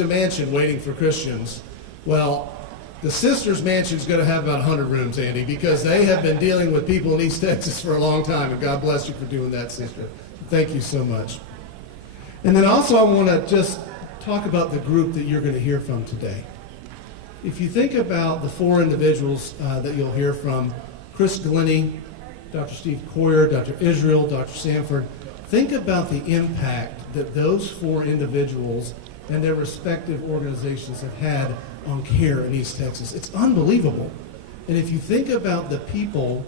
a mansion waiting for Christians. Well, the Sisters Mansion is going to have about 100 rooms, Andy, because they have been dealing with people in East Texas for a long time, and God bless you for doing that, sister. Thank you so much. And then also I want to just talk about the group that you're going to hear from today. If you think about the four individuals that you'll hear from, Chris Glennie, Dr. Steve Coyer, Dr. Israel, Dr. Sanford, think about the impact that those four individuals and their respective organizations have had on care in East Texas. It's unbelievable. And if you think about the people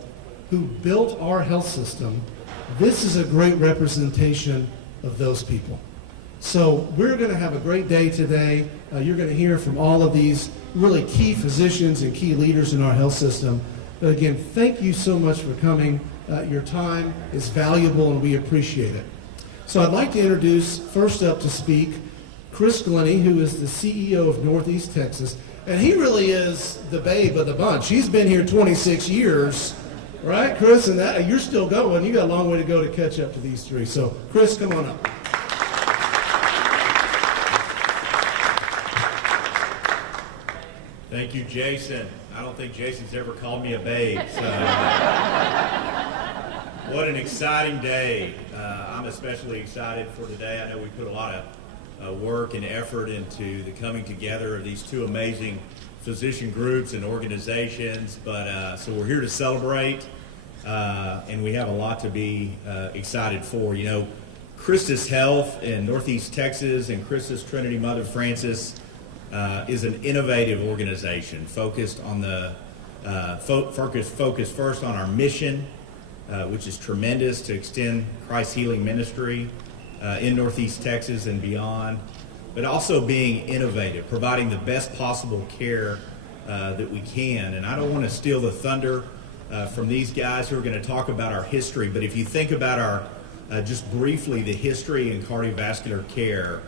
who built our health system, this is a great representation of those people. So we're going to have a great day today. You're going to hear from all of these really key physicians and key leaders in our health system. But again, thank you so much for coming. Your time is valuable and we appreciate it. So I'd like to introduce, first up to speak, Chris Glennie, who is the CEO of Northeast Texas. And he really is the babe of the bunch. He's been here 26 years, right, Chris? And that, you're still going. You got a long way to go to catch up to these three. So, Chris, come on up. Thank you, Jason. I don't think Jason's ever called me a babe. So. What an exciting day. I'm especially excited for today. I know we put a lot of work and effort into the coming together of these two amazing physician groups and organizations, but so we're here to celebrate, and we have a lot to be excited for. You know, Christus Health in Northeast Texas and Christus Trinity Mother Francis is an innovative organization focused on the focused first on our mission, which is tremendous, to extend Christ's healing ministry in Northeast Texas and beyond, but also being innovative, providing the best possible care that we can. And I don't want to steal the thunder from these guys who are going to talk about our history, but if you think about our, just briefly, the history in cardiovascular care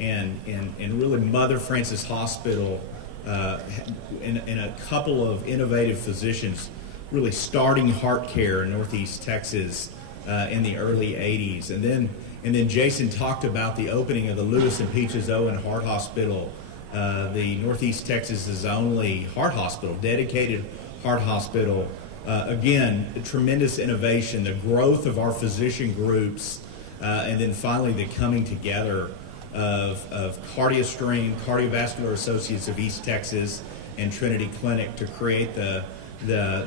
and really Mother Francis Hospital and a couple of innovative physicians really starting heart care in Northeast Texas in the early 80s. And then Jason talked about the opening of the Lewis and Peaches Owen Heart Hospital, the Northeast Texas's only heart hospital, dedicated heart hospital. Again, tremendous innovation, the growth of our physician groups, and then finally the coming together of CardioStream, Cardiovascular Associates of East Texas, and Trinity Clinic to create the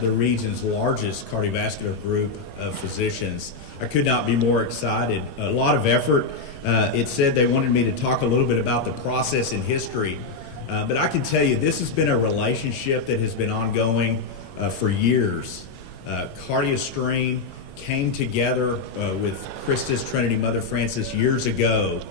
region's largest cardiovascular group of physicians. I could not be more excited. A lot of effort. It said they wanted me to talk a little bit about the process and history, but I can tell you this has been a relationship that has been ongoing for years. CardioStream came together with Christus Trinity Mother Francis years ago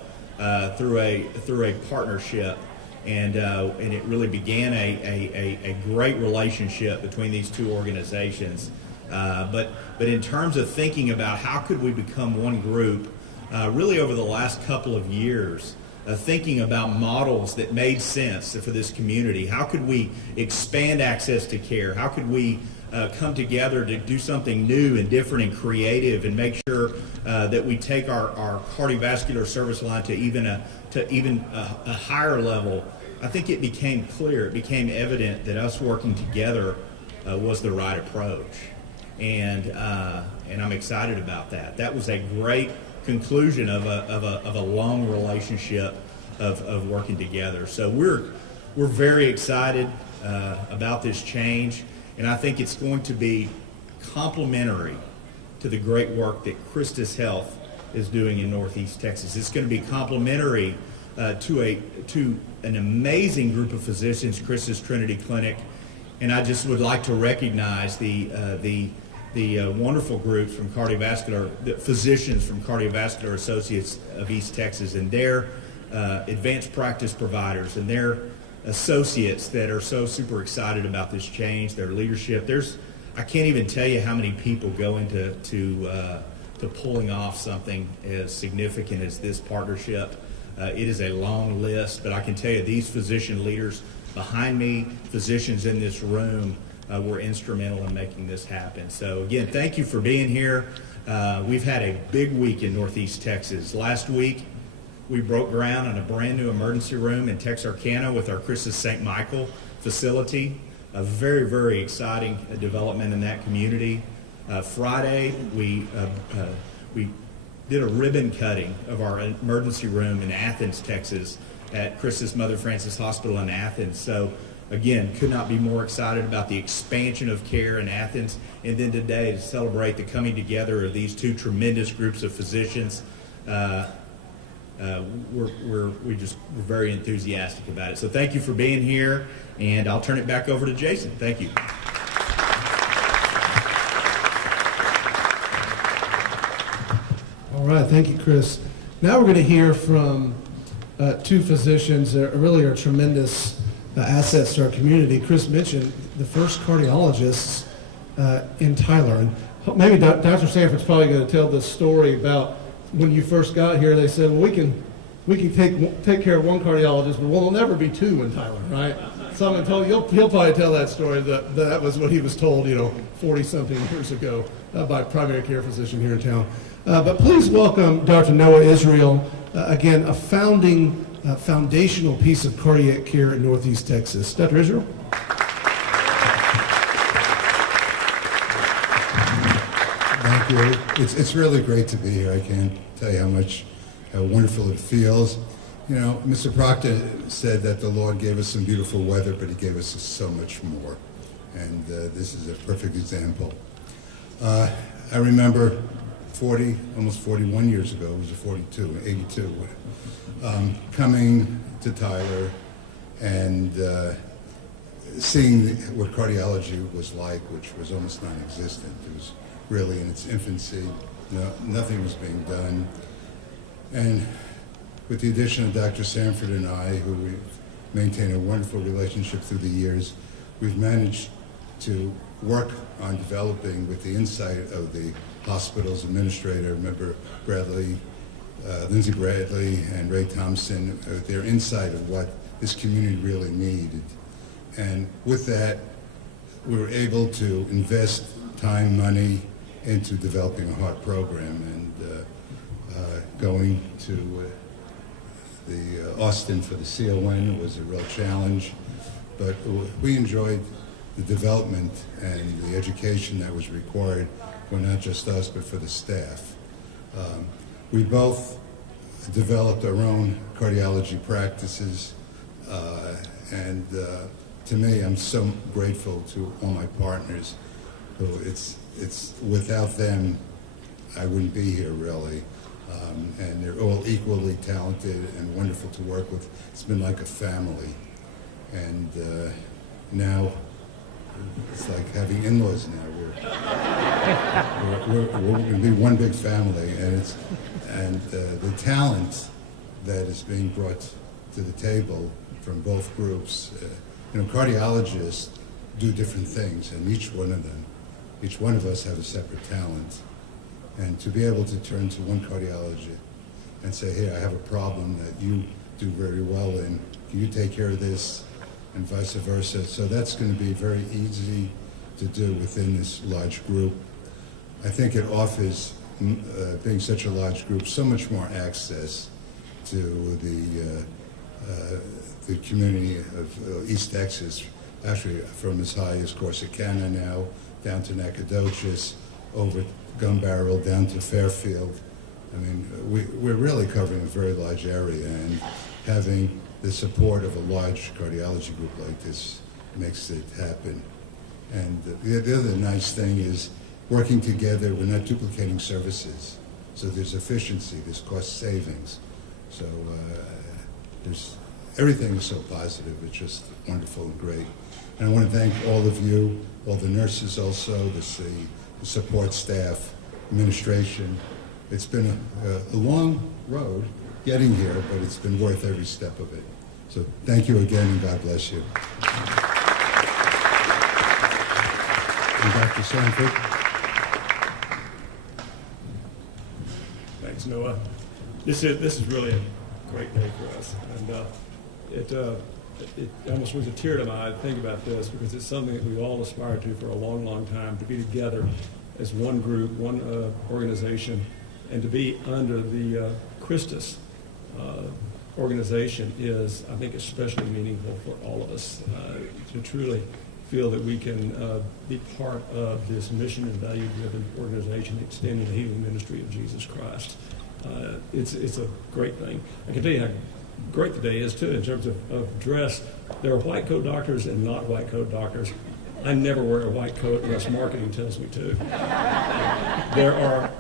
through a partnership. And it really began a great relationship between these two organizations. But in terms of thinking about how could we become one group, really over the last couple of years, thinking about models that made sense for this community. How could we expand access to care? How could we come together to do something new and different and creative and make sure that we take our cardiovascular service line to even a higher level? I think it became clear, it became evident that us working together was the right approach. And I'm excited about that. That was a great conclusion of a long relationship of working together. So we're very excited about this change, and I think it's going to be complementary to the great work that Christus Health is doing in Northeast Texas. It's going to be complementary to an amazing group of physicians, Christus Trinity Clinic, and I just would like to recognize the wonderful groups from the physicians from Cardiovascular Associates of East Texas and their advanced practice providers and their associates that are so super excited about this change, their leadership. I can't even tell you how many people go into pulling off something as significant as this partnership. It is a long list, but I can tell you these physician leaders behind me, physicians in this room, were instrumental in making this happen. So again, thank you for being here. We've had a big week in Northeast Texas. Last week, We broke ground on a brand new emergency room in Texarkana with our Christus St. Michael facility. A very, very exciting development in that community. Friday, we did a ribbon cutting of our emergency room in Athens, Texas, at Christus Mother Frances Hospital in Athens. So again, could not be more excited about the expansion of care in Athens. And then today to celebrate the coming together of these two tremendous groups of physicians. We're very enthusiastic about it. So thank you for being here, and I'll turn it back over to Jason. Thank you. All right, thank you, Chris. Now we're going to hear from two physicians that really are tremendous assets to our community. Chris mentioned the first cardiologists in Tyler. And maybe Dr. Sanford's probably going to tell this story about when you first got here. They said, well, we can take care of one cardiologist, but we'll never be two in Tyler, right? Someone told he'll probably tell that story that was what he was told, 40-something years ago by a primary care physician here in town. But please welcome Dr. Noah Israel, again, a foundational piece of cardiac care in Northeast Texas. Dr. Israel? Thank you. It's really great to be here. I can't tell you how wonderful it feels. Mr. Proctor said that the Lord gave us some beautiful weather, but he gave us so much more. And this is a perfect example. I remember almost 41 years ago, it was 82, coming to Tyler and seeing what cardiology was like, which was almost non-existent. It was really in its infancy. Nothing was being done. And with the addition of Dr. Sanford and I, who we've maintained a wonderful relationship through the years, we've managed to work on developing, with the insight of the hospital's administrator, member Lindsay Bradley and Ray Thompson, their insight of what this community really needed. And with that, we were able to invest time, money into developing a heart program, and going to the Austin for the CON was a real challenge, but we enjoyed the development and the education that was required for not just us, but for the staff. We both developed our own cardiology practices, and to me, I'm so grateful to all my partners who it's without them, I wouldn't be here really. And they're all equally talented and wonderful to work with. It's been like a family. And now it's like having in-laws now. We're going to be one big family, and the talent that is being brought to the table from both groups. Cardiologists do different things, and each one of us have a separate talent. And to be able to turn to one cardiologist and say, hey, I have a problem that you do very well in, can you take care of this, and vice versa. So that's going to be very easy to do within this large group. I think it offers, being such a large group, so much more access to the community of East Texas, actually from as high as Corsicana now, down to Nacogdoches, over Gun Barrel, down to Fairfield. I mean, we're really covering a very large area, and having the support of a large cardiology group like this makes it happen. And the other nice thing is working together, we're not duplicating services. So there's efficiency, there's cost savings. So everything is so positive, it's just wonderful and great. And I want to thank all of you, all the nurses also, the support staff, administration. It's been a long road getting here, but it's been worth every step of it. So thank you again, and God bless you. And Dr. Sanford. Thanks, Noah. This is really a great day for us, and it almost brings a tear to my eye to think about this, because it's something that we've all aspired to for a long, long time, to be together as one group, one organization, and to be under the Christus organization is, I think, especially meaningful for all of us to truly feel that we can be part of this mission and value-driven organization extending the healing ministry of Jesus Christ. It's a great thing. I can tell you how great the day is, too, in terms of dress. There are white coat doctors and not white coat doctors. I never wear a white coat unless marketing tells me to. There are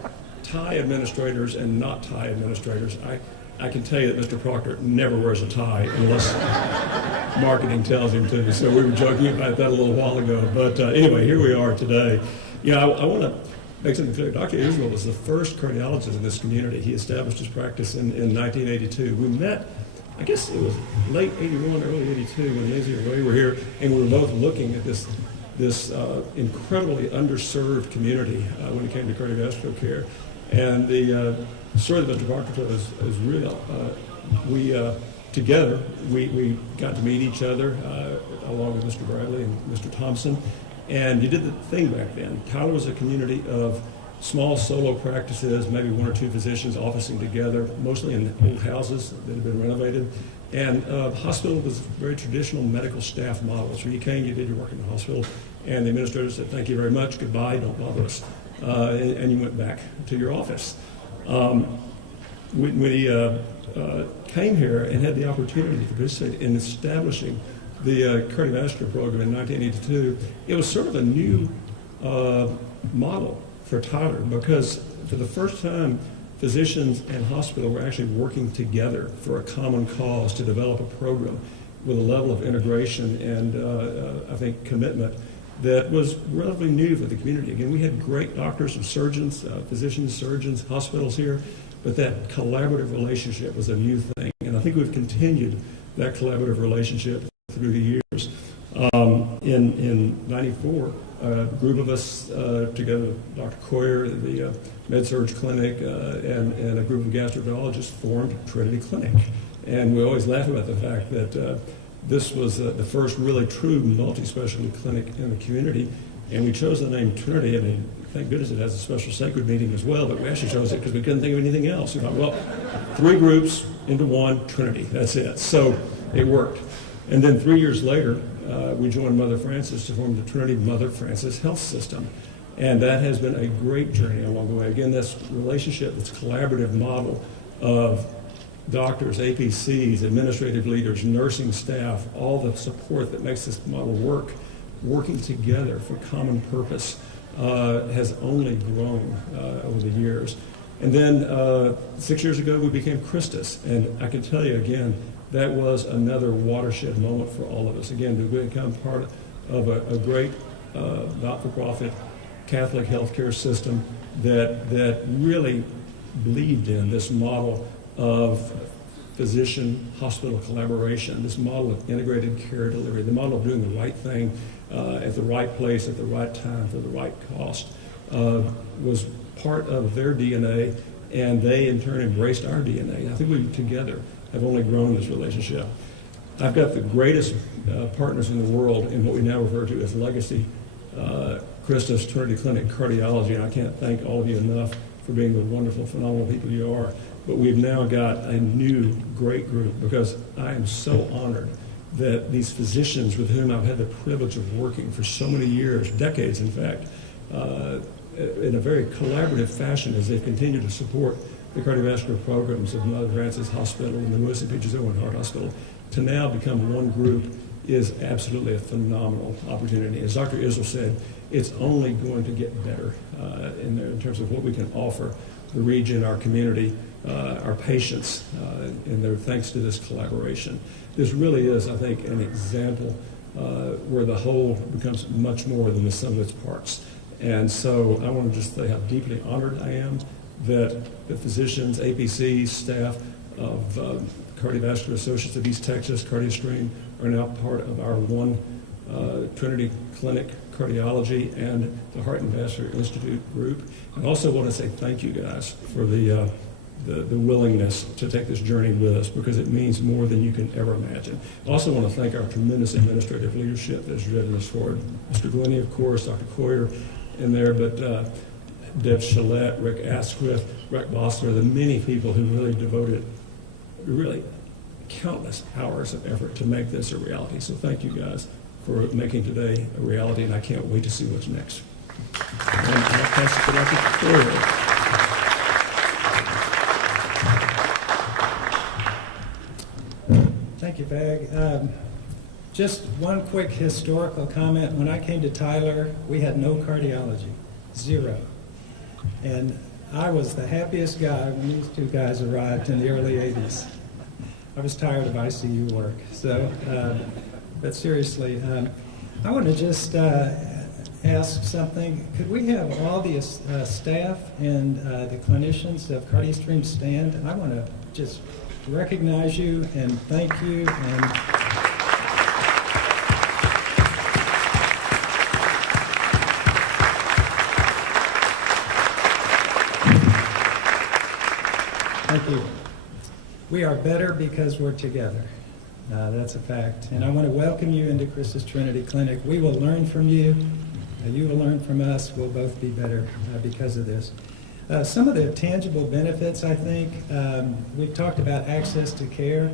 tie administrators and not tie administrators. I can tell you that Mr. Proctor never wears a tie unless marketing tells him to. So we were joking about that a little while ago. But anyway, here we are today. I want to make something clear. Dr. Israel was the first cardiologist in this community. He established his practice in 1982. We met, I guess it was late 81, early 82 when Lindsay and Ray were here, and we were both looking at this incredibly underserved community when it came to cardiovascular care. And the story that Mr. Proctor told is real. Together, we got to meet each other along with Mr. Bradley and Mr. Thompson. And you did the thing back then. Tyler was a community of small solo practices, maybe one or two physicians officing together, mostly in old houses that had been renovated. And the hospital was a very traditional medical staff model. So you came, you did your work in the hospital, and the administrator said, "Thank you very much, goodbye, don't bother us." And you went back to your office. We came here and had the opportunity to participate in establishing the cardiovascular program in 1982. It was sort of a new model for Tyler because for the first time, physicians and hospital were actually working together for a common cause to develop a program with a level of integration and I think commitment that was relatively new for the community. Again, we had great doctors and surgeons, physicians, surgeons, hospitals here, but that collaborative relationship was a new thing. And I think we've continued that collaborative relationship through the years. In 94, a group of us together with Dr. Coyer, the Med-Surg Clinic, and a group of gastroenterologists formed Trinity Clinic. And we always laugh about the fact that this was the first really true multi-specialty clinic in the community, and we chose the name Trinity. I mean, thank goodness it has a special sacred meaning as well, but we actually chose it because we couldn't think of anything else. We thought, well, 3 groups into one, Trinity, that's it. So it worked. And then 3 years later, we joined Mother Francis to form the Trinity Mother Francis Health System. And that has been a great journey along the way. Again, this relationship, this collaborative model of doctors, APCs, administrative leaders, nursing staff, all the support that makes this model work, working together for common purpose, has only grown over the years. And then 6 years ago, we became Christus. And I can tell you again, that was another watershed moment for all of us. Again, to become part of a great not-for-profit Catholic healthcare system that really believed in this model of physician-hospital collaboration, this model of integrated care delivery, the model of doing the right thing at the right place at the right time for the right cost, was part of their DNA, and they in turn embraced our DNA. I think we together have only grown this relationship. I've got the greatest partners in the world in what we now refer to as Legacy Christus Trinity Clinic Cardiology, and I can't thank all of you enough for being the wonderful, phenomenal people you are. But we've now got a new great group because I am so honored that these physicians with whom I've had the privilege of working for so many years, decades in fact, in a very collaborative fashion as they continue to support the cardiovascular programs of Mother Francis Hospital and the Lewis and Peaches Owen Heart Hospital, to now become one group is absolutely a phenomenal opportunity. As Dr. Israel said, it's only going to get better in terms of what we can offer the region, our community, our patients, and they're thanks to this collaboration. This really is, I think, an example where the whole becomes much more than the sum of its parts. And so I want to just say how deeply honored I am that the physicians, APCs, staff of Cardiovascular Associates of East Texas, CardioStream, are now part of our one Trinity Clinic Cardiology and the Heart and Vascular Institute group. I also want to say thank you guys for the willingness to take this journey with us, because it means more than you can ever imagine. I also want to thank our tremendous administrative leadership that has driven us forward. Mr. Glennie, of course, Dr. Coyer in there, but Deb Chalette, Rick Asquith, Rick Bossler, the many people who really devoted really countless hours of effort to make this a reality. So thank you guys for making today a reality, and I can't wait to see what's next. And I'll pass it to Dr. Coyer. Thank you, Bag. Just one quick historical comment. When I came to Tyler, we had no cardiology, zero. And I was the happiest guy when these two guys arrived in the early 80s. I was tired of ICU work. So, but seriously, I want to just ask something. Could we have all the staff and the clinicians of CardioStream stand? I want to just recognize you and thank you. And thank you. We are better because we're together. That's a fact. And I want to welcome you into Christus Trinity Clinic. We will learn from you. You will learn from us. We'll both be better because of this. Some of the tangible benefits, I think, we've talked about access to care.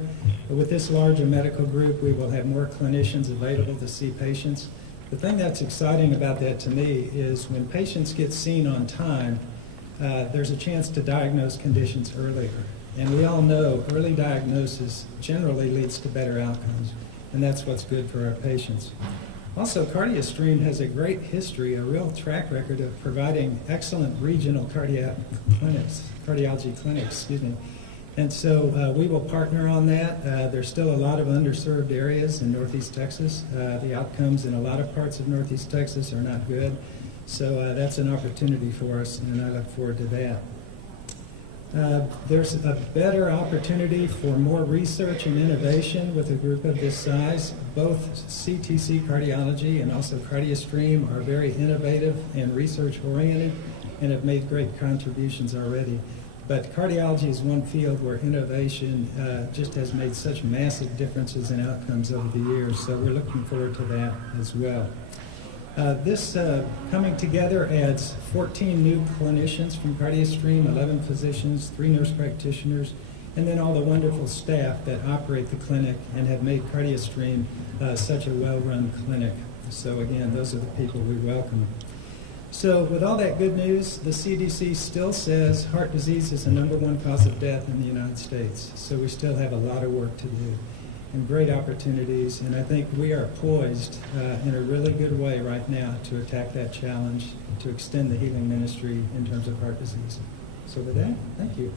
With this larger medical group, we will have more clinicians available to see patients. The thing that's exciting about that to me is when patients get seen on time, there's a chance to diagnose conditions earlier. And we all know early diagnosis generally leads to better outcomes, and that's what's good for our patients. Also, CardioStream has a great history, a real track record of providing excellent regional cardiology clinics, And so we will partner on that. There's still a lot of underserved areas in Northeast Texas. The outcomes in a lot of parts of Northeast Texas are not good. So that's an opportunity for us, and I look forward to that. There's a better opportunity for more research and innovation with a group of this size. Both CTC Cardiology and also CardioStream are very innovative and research-oriented and have made great contributions already. But cardiology is one field where innovation just has made such massive differences in outcomes over the years, so we're looking forward to that as well. This coming together adds 14 new clinicians from CardioStream, 11 physicians, 3 nurse practitioners, and then all the wonderful staff that operate the clinic and have made CardioStream such a well-run clinic. So again, those are the people we welcome. So with all that good news, the CDC still says heart disease is the #1 cause of death in the United States. So we still have a lot of work to do and great opportunities. And I think we are poised in a really good way right now to attack that challenge, to extend the healing ministry in terms of heart disease. So with that, thank you.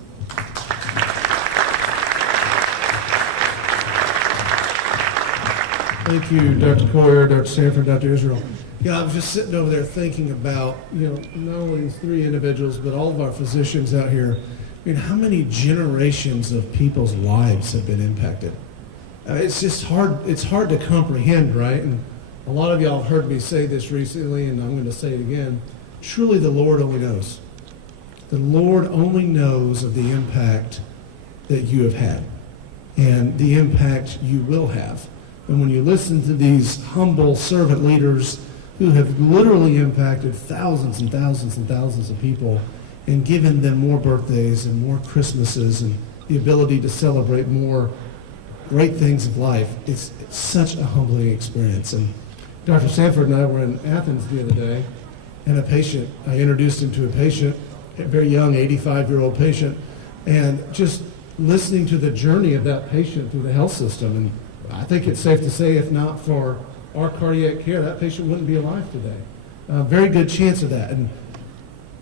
Thank you, Dr. Coyer, Dr. Sanford, Dr. Israel. Yeah, I was just sitting over there thinking about, not only these 3 individuals, but all of our physicians out here. I mean, how many generations of people's lives have been impacted? It's just hard, it's hard to comprehend, right? And a lot of y'all have heard me say this recently, and I'm going to say it again. Truly, the Lord only knows. The Lord only knows of the impact that you have had and the impact you will have. And when you listen to these humble servant leaders who have literally impacted thousands and thousands and thousands of people and given them more birthdays and more Christmases and the ability to celebrate more great things of life, it's such a humbling experience. And Dr. Sanford and I were in Athens the other day, and I introduced him to a patient, a very young 85-year-old patient, and just listening to the journey of that patient through the health system. And I think it's safe to say, if not for our cardiac care, that patient wouldn't be alive today. Very good chance of that. And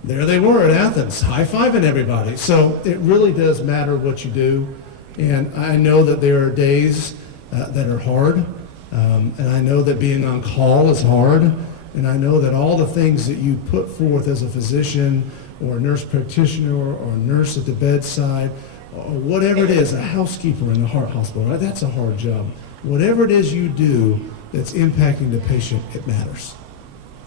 there they were at Athens, high-fiving everybody. So it really does matter what you do. And I know that there are days that are hard. And I know that being on call is hard. And I know that all the things that you put forth as a physician or a nurse practitioner or a nurse at the bedside, or whatever it is, a housekeeper in a heart hospital, right? That's a hard job. Whatever it is you do that's impacting the patient, it matters.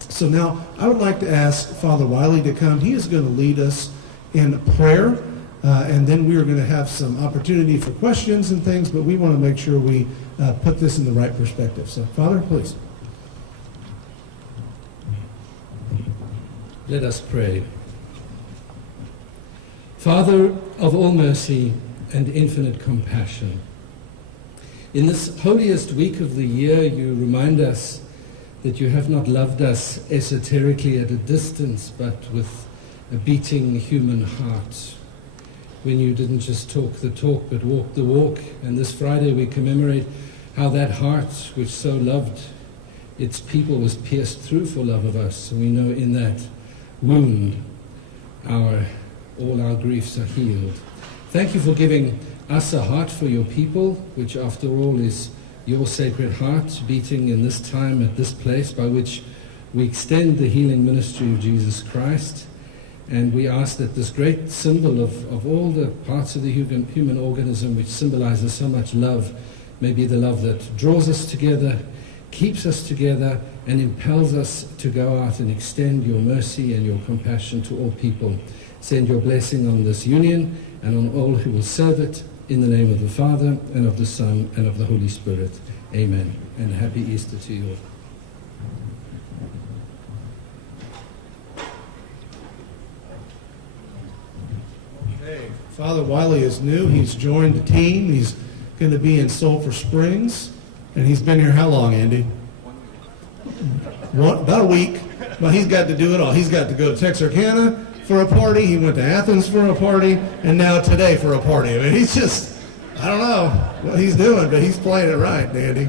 So now I would like to ask Father Wiley to come. He is going to lead us in prayer, and then we are going to have some opportunity for questions and things, but we want to make sure we put this in the right perspective. So Father, please. Let us pray. Father of all mercy and infinite compassion. In this holiest week of the year, you remind us that you have not loved us esoterically at a distance, but with a beating human heart. When you didn't just talk the talk, but walk the walk. And this Friday we commemorate how that heart, which so loved its people, was pierced through for love of us. And we know in that wound, all our griefs are healed. Thank you for giving us a heart for your people, which after all is your sacred heart beating in this time at this place, by which we extend the healing ministry of Jesus Christ. And we ask that this great symbol of all the parts of the human organism which symbolizes so much love may be the love that draws us together, keeps us together, and impels us to go out and extend your mercy and your compassion to all people. Send your blessing on this union and on all who will serve it, in the name of the Father, and of the Son, and of the Holy Spirit. Amen. And happy Easter to you all. Okay. Father Wiley is new. He's joined the team. He's going to be in Sulphur Springs. And he's been here how long, Andy? About a week. But he's got to do it all. He's got to go to Texarkana for a party. He went to Athens for a party. And now today for a party. I mean, he's just, I don't know what he's doing, but he's playing it right, Andy.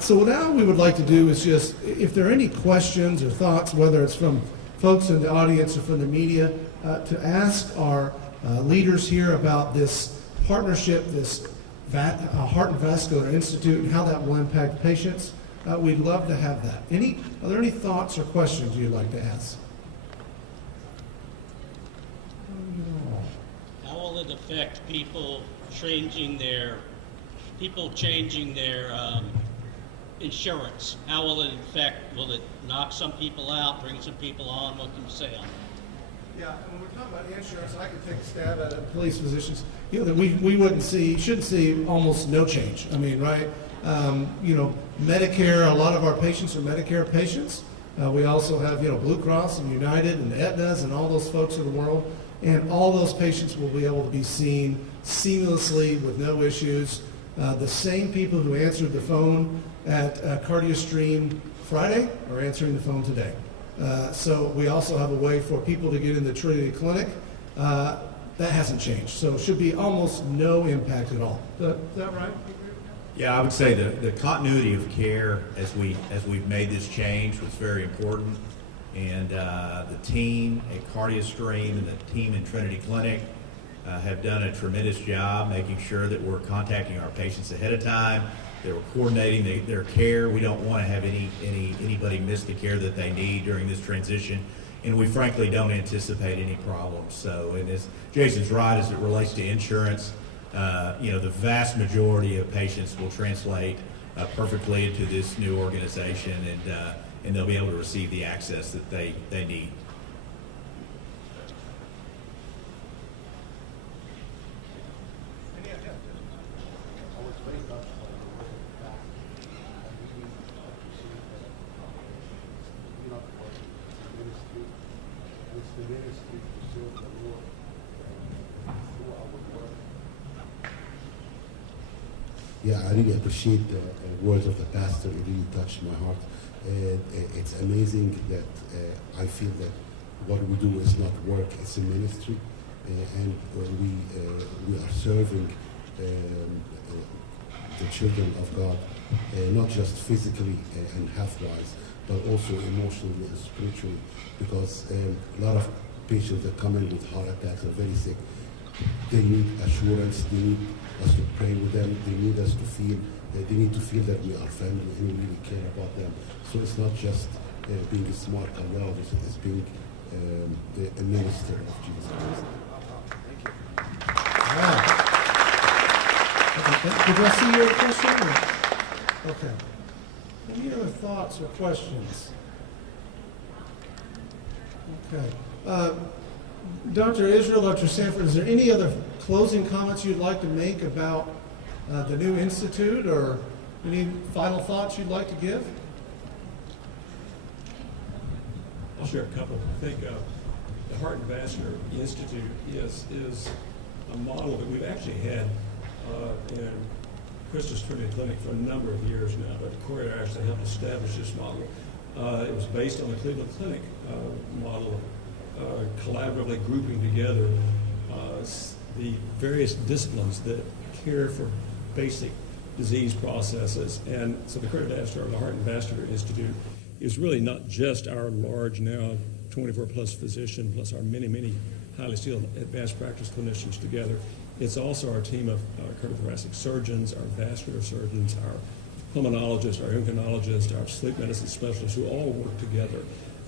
So now what we would like to do is just, if there are any questions or thoughts, whether it's from folks in the audience or from the media, to ask our leaders here about this partnership, this Heart and Vascular Institute, and how that will impact patients. We'd love to have that. Are there any thoughts or questions you'd like to ask? How will it affect people changing their insurance? How will it affect, will it knock some people out, bring some people on? What can you say on that? Yeah, when we're talking about insurance, I could take a stab at it. Police physicians, that we shouldn't see almost no change. I mean, right? Medicare, a lot of our patients are Medicare patients. We also have, Blue Cross and United and Aetna's and all those folks in the world. And all those patients will be able to be seen seamlessly with no issues. The same people who answered the phone at CardioStream Friday are answering the phone today. So we also have a way for people to get in the Trinity Clinic. That hasn't changed. So it should be almost no impact at all. Is that right? Yeah, I would say the continuity of care as we've made this change was very important. And the team at CardioStream and the team in Trinity Clinic have done a tremendous job making sure that we're contacting our patients ahead of time. They're coordinating their care. We don't want to have anybody miss the care that they need during this transition. And we frankly don't anticipate any problems. So, and as Jason's right, as it relates to insurance, the vast majority of patients will translate perfectly into this new organization, and they'll be able to receive the access that they need. Yeah, I really appreciate the words of the pastor. It really touched my heart. It's amazing that I feel that what we do is not work, it's a ministry. And we are serving the children of God, not just physically and health-wise, but also emotionally and spiritually, because a lot of patients that come in with heart attacks are very sick. They need assurance, they need us to pray with them, they need us to feel, they need to feel that we are family and we really care about them. So it's not just being a smart cardiologist, it's being a minister of Jesus Christ. Wow. Okay. Did I see your question? Okay. Any other thoughts or questions? Okay. Dr. Israel, Dr. Sanford, is there any other closing comments you'd like to make about the new institute, or any final thoughts you'd like to give? I'll share a couple. I think the Heart and Vascular Institute is a model that we've actually had in Christus Trinity Clinic for a number of years now, but Corey actually helped establish this model. It was based on the Cleveland Clinic model, collaboratively grouping together the various disciplines that care for basic disease processes. And so the Christus Health, the Heart and Vascular Institute, is really not just our large now 24-plus physician, plus our many, many highly skilled advanced practice clinicians together. It's also our team of cardiothoracic surgeons, our vascular surgeons, our pulmonologists, our endocrinologists, our sleep medicine specialists, who all work together,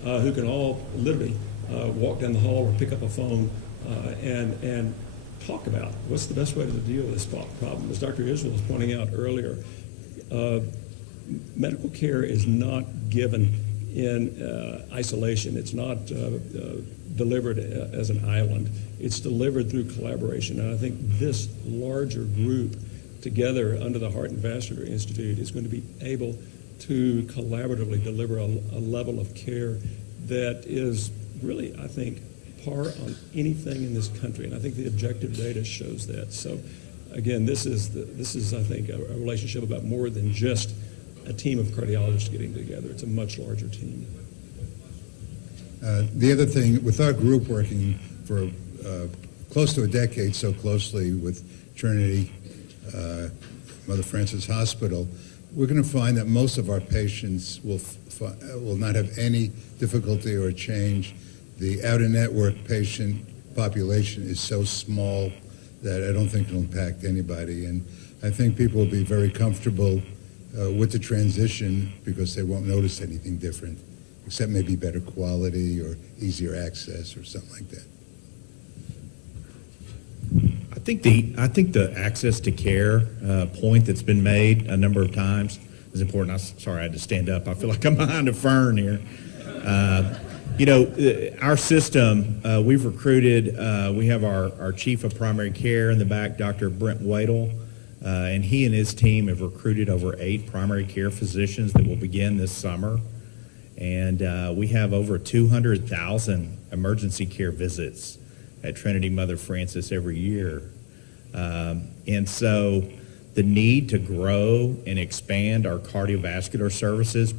who can all literally walk down the hall or pick up a phone and talk about what's the best way to deal with this problem. As Dr. Israel was pointing out earlier, medical care is not given in isolation. It's not delivered as an island. It's delivered through collaboration. And I think this larger group together under the Heart and Vascular Institute is going to be able to collaboratively deliver a level of care that is really, I think, par on anything in this country. And I think the objective data shows that. So again, this is I think, a relationship about more than just a team of cardiologists getting together. It's a much larger team. The other thing, with our group working for close to a decade so closely with Trinity Mother Frances Hospital, we're going to find that most of our patients will not have any difficulty or change. The out-of-network patient population is so small that I don't think it'll impact anybody. And I think people will be very comfortable with the transition because they won't notice anything different, except maybe better quality or easier access or something like that. I think the access to care point that's been made a number of times is important. Sorry, I had to stand up. I feel like I'm behind a fern here. Our system, we've recruited, we have our chief of primary care in the back, Dr. Brent Wadle, and he and his team have recruited over 8 primary care physicians that will begin this summer. And we have over 200,000 emergency care visits at Trinity Mother Frances every year. And so the need to grow and expand our cardiovascular services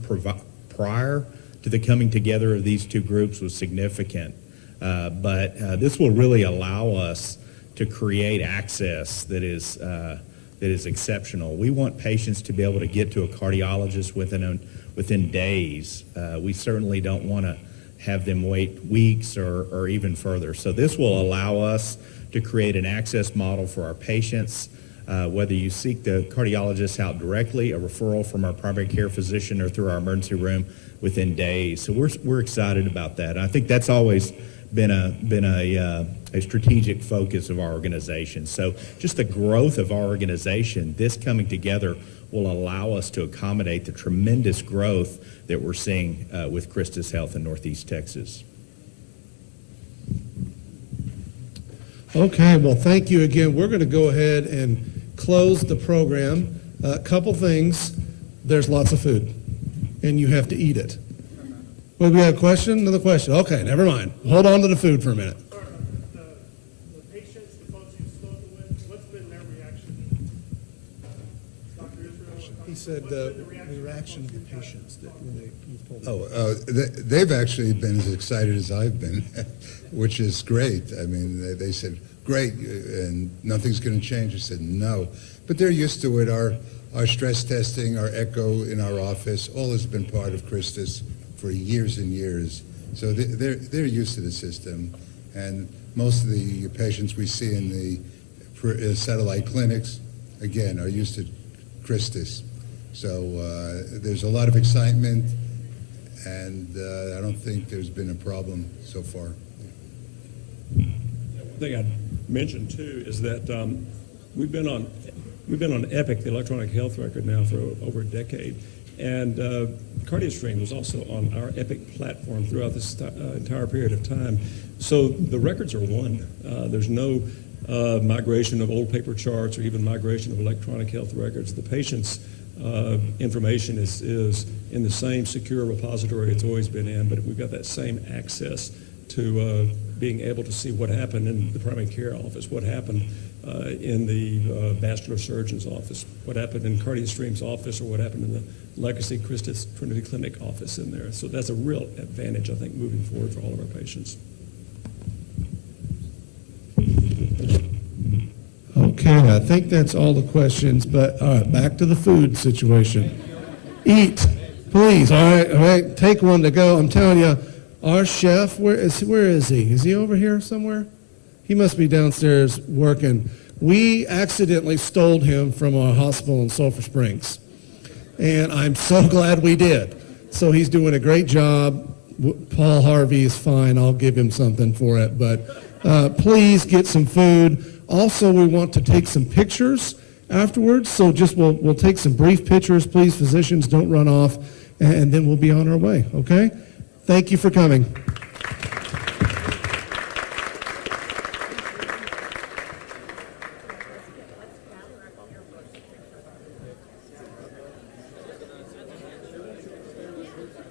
prior to the coming together of these two groups was significant. But this will really allow us to create access that is exceptional. We want patients to be able to get to a cardiologist within days. We certainly don't want to have them wait weeks or even further. So this will allow us to create an access model for our patients, whether you seek the cardiologist out directly, a referral from our primary care physician, or through our emergency room within days. So we're excited about that. I think that's always been a strategic focus of our organization. So just the growth of our organization, this coming together will allow us to accommodate the tremendous growth that we're seeing with Christus Health in Northeast Texas. Okay, well, thank you again. We're going to go ahead and close the program. A couple things. There's lots of food, and you have to eat it. Well, we have a question? Another question? Okay, never mind. Hold on to the food for a minute. The patients, the folks you've spoken with, what's been their reaction? Dr. Israel? He said the reaction of the patients that when you told them. They've actually been as excited as I've been, which is great. I mean, they said, great, and nothing's going to change. I said, no. But they're used to it. Our stress testing, our echo in our office, all has been part of Christus for years and years. So they're used to the system. And most of the patients we see in the satellite clinics, again, are used to Christus. So there's a lot of excitement, and I don't think there's been a problem so far. One thing I'd mention too is that we've been on Epic, the electronic health record, now for over a decade, and CardioStream was also on our Epic platform throughout this entire period of time. So the records are one. There's no migration of old paper charts or even migration of electronic health records. The patient's information is in the same secure repository it's always been in, but we've got that same access to being able to see what happened in the primary care office, what happened in the vascular surgeon's office, what happened in CardioStream's office, or what happened in the Legacy Christus Trinity Clinic office in there. So that's a real advantage, I think, moving forward for all of our patients. Okay, I think that's all the questions, but all right, back to the food situation. Eat, please. All right, take one to go. I'm telling you, our chef, where is he? Is he over here somewhere? He must be downstairs working. We accidentally stole him from our hospital in Sulphur Springs, and I'm so glad we did. So he's doing a great job. Paul Harvey is fine. I'll give him something for it, but please get some food. Also, we want to take some pictures afterwards, so just we'll take some brief pictures. Please, physicians, don't run off, and then we'll be on our way, okay? Thank you for coming.